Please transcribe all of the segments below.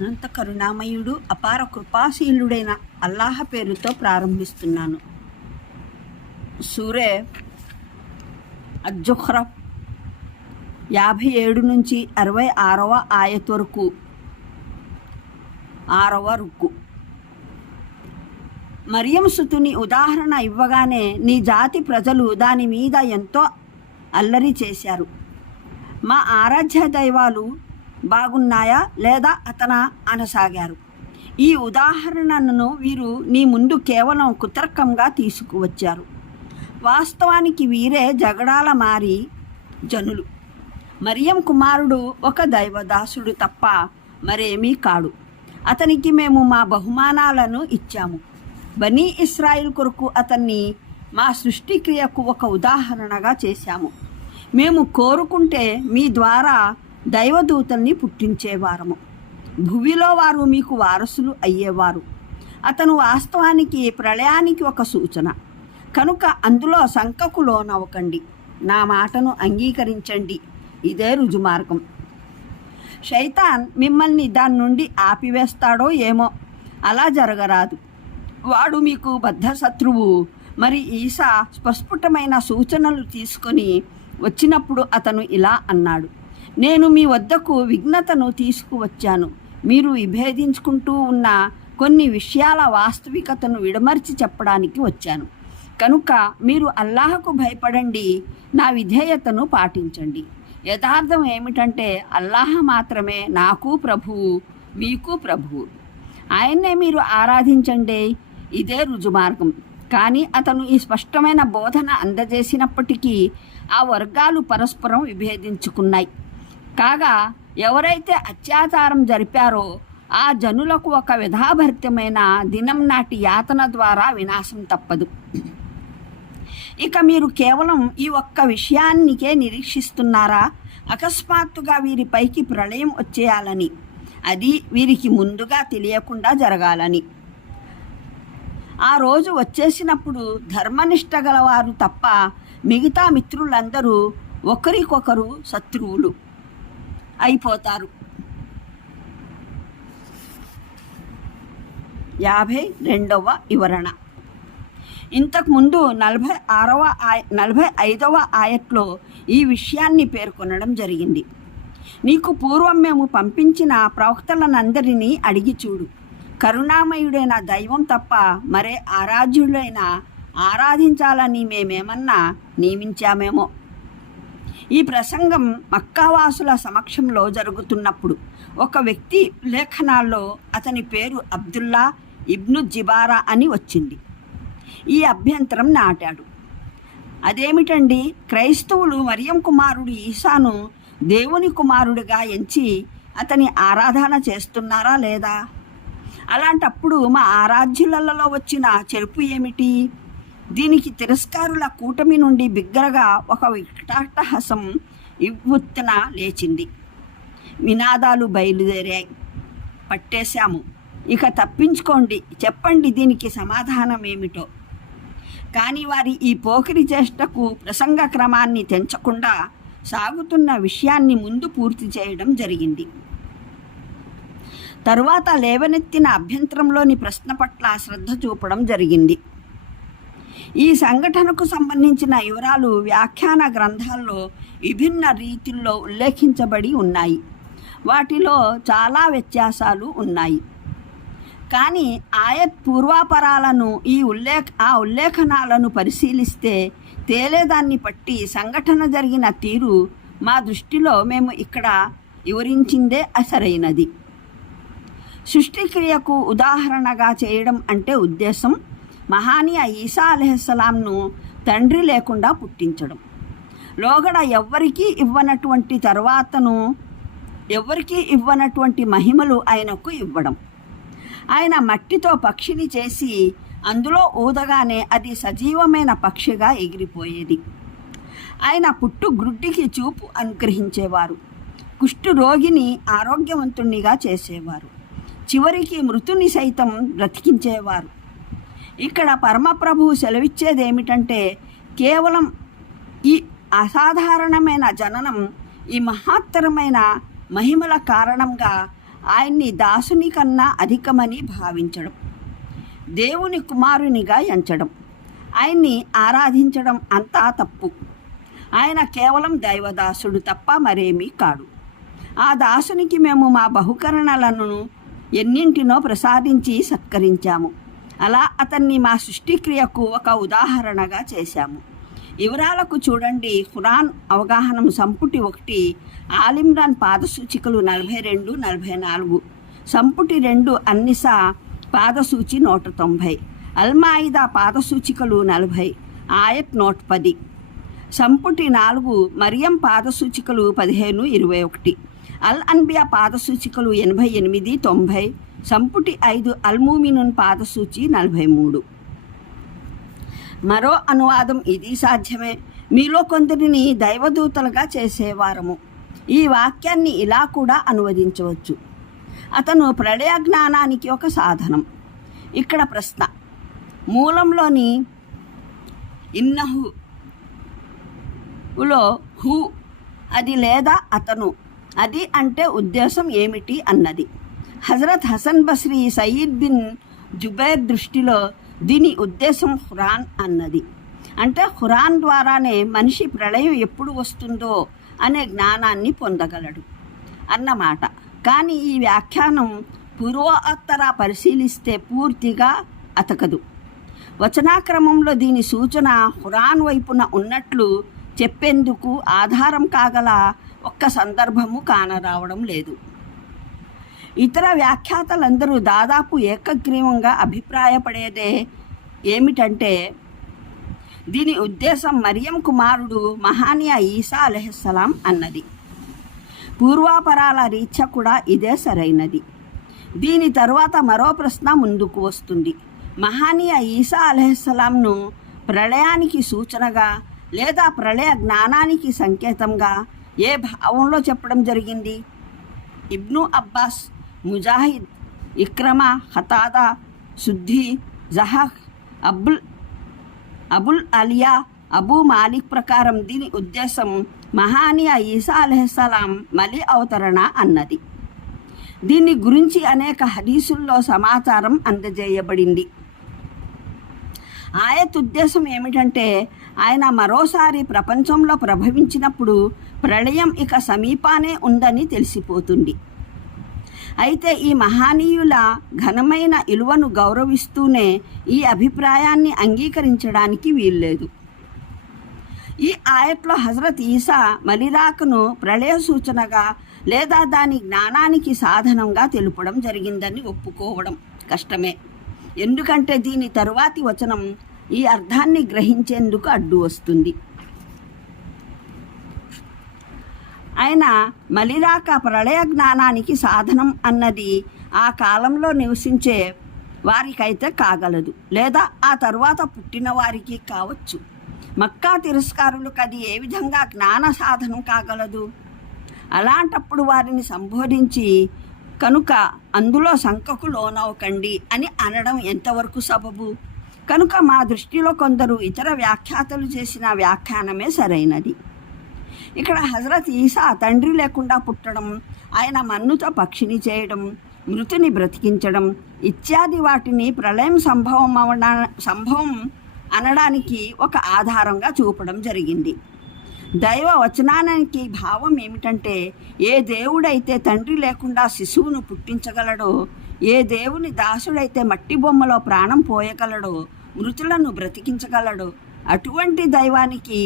అనంత కరుణామయుడు అపార కృపాశీలుడైన అల్లాహ పేరుతో ప్రారంభిస్తున్నాను. సూరే అజ్జుఖ్ర యాభై ఏడు నుంచి అరవై ఆరవ ఆయత్ వరకు ఆరవ రుక్కు. మరియం సుతుని ఉదాహరణ ఇవ్వగానే నీ జాతి ప్రజలు దాని మీద ఎంతో అల్లరి చేశారు. మా ఆరాధ్య దైవాలు బాగున్నాయా లేదా అతనా? అనసాగారు. ఈ ఉదాహరణను వీరు నీ ముందు కేవలం కుతర్కంగా తీసుకువచ్చారు. వాస్తవానికి వీరే జగడాల మారి జనులు. మరియం కుమారుడు ఒక దైవదాసుడు తప్ప మరేమీ కాడు. అతనికి మేము మా బహుమానాలను ఇచ్చాము. బనీ ఇస్రాయిల్ కొరకు అతన్ని మా సృష్టిక్రియకు ఒక ఉదాహరణగా చేశాము. మేము కోరుకుంటే మీ ద్వారా దైవదూతల్ని పుట్టించేవారము. భువిలో వారు మీకు వారసులు అయ్యేవారు. అతను వాస్తవానికి ప్రళయానికి ఒక సూచన. కనుక అందులో శంకకు లోనవ్వకండి. నా మాటను అంగీకరించండి. ఇదే రుజుమార్గం. శైతాన్ మిమ్మల్ని దాని నుండి ఆపివేస్తాడో ఏమో అలా జరగరాదు. వాడు మీకు బద్ధ శత్రువు మరి ఈసా స్పస్ఫుటమైన సూచనలు తీసుకొని వచ్చినప్పుడు అతను ఇలా అన్నాడు. నేను మీ వద్దకు విఘ్నతను తీసుకువచ్చాను. మీరు విభేదించుకుంటూ ఉన్న కొన్ని విషయాల వాస్తవికతను విడమర్చి చెప్పడానికి వచ్చాను. కనుక మీరు అల్లాహకు భయపడండి నా విధేయతను పాటించండి. యథార్థం ఏమిటంటే అల్లాహ మాత్రమే నాకు ప్రభువు మీకు ప్రభువు. ఆయన్నే మీరు ఆరాధించండి ఇదే రుజుమార్గం. కానీ అతను ఈ స్పష్టమైన బోధన అందజేసినప్పటికీ ఆ వర్గాలు పరస్పరం విభేదించుకున్నాయి. కాగా ఎవరైతే అత్యాచారం జరిపారో ఆ జనులకు ఒక విధాభరితమైన దినం నాటి యాతన ద్వారా వినాశం తప్పదు. ఇక మీరు కేవలం ఈ ఒక్క విషయానికే నిరీక్షిస్తున్నారా? అకస్మాత్తుగా వీరిపైకి ప్రళయం వచ్చేయాలని అది వీరికి ముందుగా తెలియకుండా జరగాలని. ఆ రోజు వచ్చేసినప్పుడు ధర్మనిష్ట గలవారు తప్ప మిగతా మిత్రులందరూ ఒకరికొకరు శత్రువులు. అయిపోతారు. యాభై రెండవ వివరణ. ఇంతకుముందు నలభై ఆరవ ఆయ నలభై ఐదవ ఆయట్లో ఈ విషయాన్ని పేర్కొనడం జరిగింది. నీకు పూర్వం మేము పంపించిన ప్రవక్తలనందరినీ అడిగి చూడు. కరుణామయుడైన దైవం తప్ప మరే ఆరాధ్యుడైన ఆరాధించాలని మేమేమన్నా నియమించామేమో. ఈ ప్రసంగం మక్కావాసుల సమక్షంలో జరుగుతున్నప్పుడు ఒక వ్యక్తి లేఖనాల్లో అతని పేరు అబ్దుల్లా ఇబ్ను జిబారా అని వచ్చింది. ఈ అభ్యంతరం నాటాడు. అదేమిటండి? క్రైస్తవులు మరియం కుమారుడు ఈసాను దేవుని కుమారుడిగా ఎంచి అతని ఆరాధన చేస్తున్నారా లేదా? అలాంటప్పుడు మా ఆరాధ్యులలో వచ్చిన చెరుపు ఏమిటి? దీనికి తిరస్కారుల కూటమి నుండి బిగ్గరగా ఒక వికటాట్టహాసం ఇవ్వుత్తున లేచింది. వినాదాలు బయలుదేరాయి. పట్టేశాము. ఇక తప్పించుకోండి. చెప్పండి దీనికి సమాధానం ఏమిటో. కానీ వారి ఈ పోకిరి చేష్టకు ప్రసంగ క్రమాన్ని తెంచకుండా సాగుతున్న విషయాన్ని ముందు పూర్తి చేయడం జరిగింది. తరువాత లేవనెత్తిన అభ్యంతరంలోని ప్రశ్న పట్ల శ్రద్ధ చూపడం జరిగింది. ఈ సంఘటనకు సంబంధించిన వివరాలు వ్యాఖ్యాన గ్రంథాల్లో విభిన్న రీతుల్లో ఉల్లేఖించబడి ఉన్నాయి. వాటిలో చాలా వ్యత్యాసాలు ఉన్నాయి. కానీ ఆయత్ పూర్వాపరాలను ఈ ఉల్లేఖ ఆ ఉల్లేఖనాలను పరిశీలిస్తే తేలేదాన్ని బట్టి సంఘటన జరిగిన తీరు మా దృష్టిలో మేము ఇక్కడ వివరించిందే అసరైనది సృష్టిక్రియకు ఉదాహరణగా చేయడం అంటే ఉద్దేశం మహానీయ ఈసా అలెహస్సలాంను తండ్రి లేకుండా పుట్టించడం. లోగడ ఎవ్వరికీ ఇవ్వనటువంటి తర్వాతను ఎవరికీ ఇవ్వనటువంటి మహిమలు ఆయనకు ఇవ్వడం. ఆయన మట్టితో పక్షిని చేసి అందులో ఊదగానే అది సజీవమైన పక్షిగా ఎగిరిపోయేది. ఆయన పుట్టు గ్రుడ్డికి చూపు అనుగ్రహించేవారు. కుష్టు రోగిని ఆరోగ్యవంతుణ్ణిగా చేసేవారు. చివరికి మృతుని సైతం బ్రతికించేవారు. ఇక్కడ పరమప్రభువు సెలవిచ్చేది ఏమిటంటే కేవలం ఈ అసాధారణమైన జననం ఈ మహత్తరమైన మహిమల కారణంగా ఆయన్ని దాసుని కన్నా అధికమని భావించడం దేవుని కుమారునిగా ఎంచడం ఆయన్ని ఆరాధించడం అంతా తప్పు. ఆయన కేవలం దైవదాసుడు తప్ప మరేమీ కాడు. ఆ దాసునికి మేము మా బహుకరణలను ఎన్నింటినో ప్రసాదించి సత్కరించాము. అలా అతన్ని మా సృష్టిక్రియకు ఒక ఉదాహరణగా చేశాము. వివరాలకు చూడండి. ఖురాన్ అవగాహన సంపుటి ఒకటి ఆలిమ్రాన్ పాదసూచికలు నలభై రెండు నలభై నాలుగు సంపుటి రెండు అన్నిసా పాదసూచి నూట తొంభై. అల్మాయిదా పాదసూచికలు నలభై. ఆయత్ నూట పది. సంపుటి నాలుగు మరియం పాదసూచికలు పదిహేను ఇరవై ఒకటి. అల్ అన్బియా పాదసూచికలు ఎనభై ఎనిమిది తొంభై. సంపుటి ఐదు అల్మూమినున్ పాదసూచి నలభై మూడు మరో అనువాదం ఇది సాధ్యమే. మీలో కొందరిని దైవదూతలుగా చేసేవారము. ఈ వాక్యాన్ని ఇలా కూడా అనువదించవచ్చు. అతను ప్రళయ జ్ఞానానికి ఒక సాధనం. ఇక్కడ ప్రశ్న. మూలంలోని ఇన్నహు లో హు అది లేదా అతను? అది అంటే ఉద్దేశం ఏమిటి అన్నది. Hazrat Hasan Basri Saeed bin Jubair దృష్టిలో దీని ఉద్దేశం ఖురాన్ అన్నది. అంటే ఖురాన్ ద్వారానే మనిషి ప్రళయం ఎప్పుడు వస్తుందో అనే జ్ఞానాన్ని పొందగలడు అన్నమాట. కానీ ఈ వ్యాఖ్యానం పూర్వోత్తర పరిశీలిస్తే పూర్తిగా అతకదు. వచనాక్రమంలో దీని సూచన ఖురాన్ వైపున ఉన్నట్లు చెప్పేందుకు ఆధారం కాగల ఒక్క సందర్భము కానరావడం లేదు. ఇతర వ్యాఖ్యాతలందరూ దాదాపు ఏకగ్రీవంగా అభిప్రాయపడేదే ఏమిటంటే దీని ఉద్దేశం మరియం కుమారుడు మహానియా ఈసా అలెహస్సలాం అన్నది. పూర్వాపరాల రీత్యా కూడా ఇదే సరైనది. దీని తరువాత మరో ప్రశ్న ముందుకు వస్తుంది. మహానీయ ఈసా అలెహస్సలాంను ప్రళయానికి సూచనగా లేదా ప్రళయ జ్ఞానానికి సంకేతంగా ఏ భావంలో చెప్పడం జరిగింది? ఇబ్ను అబ్బాస్ ముజాహిద్ ఇక్రమ హతాదా శుద్ధి జహక్ అబుల్ అబుల్ అలియా అబూ మాలిక్ ప్రకారం దీని ఉద్దేశం మహానీయ ఈసా అలెహస్సలాం మలి అవతరణ అన్నది. దీని గురించి అనేక హదీసుల్లో సమాచారం అందజేయబడింది. ఆయత్ ఉద్దేశం ఏమిటంటే ఆయన మరోసారి ప్రపంచంలో ప్రభవించినప్పుడు ప్రళయం ఇక సమీపానే ఉందని తెలిసిపోతుంది. అయితే ఈ మహానీయుల ఘనమైన ఇలువను గౌరవిస్తూనే ఈ అభిప్రాయాన్ని అంగీకరించడానికి వీల్లేదు. ఈ ఆయట్లో హజరత్ ఈసా మలిరాకును ప్రళయ సూచనగా లేదా దాని జ్ఞానానికి సాధనంగా తెలుపడం జరిగిందని ఒప్పుకోవడం కష్టమే. ఎందుకంటే దీని తరువాతి వచనం ఈ అర్థాన్ని గ్రహించేందుకు అడ్డు వస్తుంది. ఆయన మలిరాక ప్రళయ జ్ఞానానికి సాధనం అన్నది ఆ కాలంలో నివసించే వారికైతే కాగలదు. లేదా ఆ తరువాత పుట్టిన వారికి కావచ్చు. మక్కా తిరస్కారులకు అది ఏ విధంగా జ్ఞాన సాధనం కాగలదు? అలాంటప్పుడు వారిని సంబోధించి కనుక అందులో శంకకు లోనవకండి అని అనడం ఎంతవరకు సబబు? కనుక మా దృష్టిలో కొందరు ఇతర వ్యాఖ్యాతలు చేసిన వ్యాఖ్యానమే సరైనది. ఇక్కడ హజరత్ ఈసా తండ్రి లేకుండా పుట్టడం ఆయన మన్నుతో పక్షిని చేయడం మృతిని బ్రతికించడం ఇత్యాది వాటిని ప్రళయం సంభవం అవడా సంభవం అనడానికి ఒక ఆధారంగా చూపడం జరిగింది. దైవ వచనానికి భావం ఏమిటంటే ఏ దేవుడైతే తండ్రి లేకుండా శిశువును పుట్టించగలడో ఏ దేవుని దాసుడైతే మట్టి బొమ్మలో ప్రాణం పోయగలడో మృతులను బ్రతికించగలడో అటువంటి దైవానికి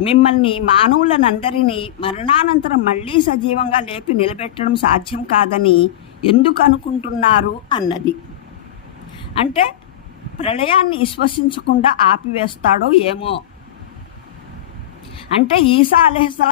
మిమ్మల్ని మానవులనందరినీ మరణానంతరం మళ్ళీ సజీవంగా లేపి నిలబెట్టడం సాధ్యం కాదని ఎందుకు అనుకుంటున్నారు అన్నది. అంటే ప్రళయాన్ని విశ్వసించకుండా ఆపివేస్తాడో ఏమో. అంటే ఈసా అలెహస్సలాం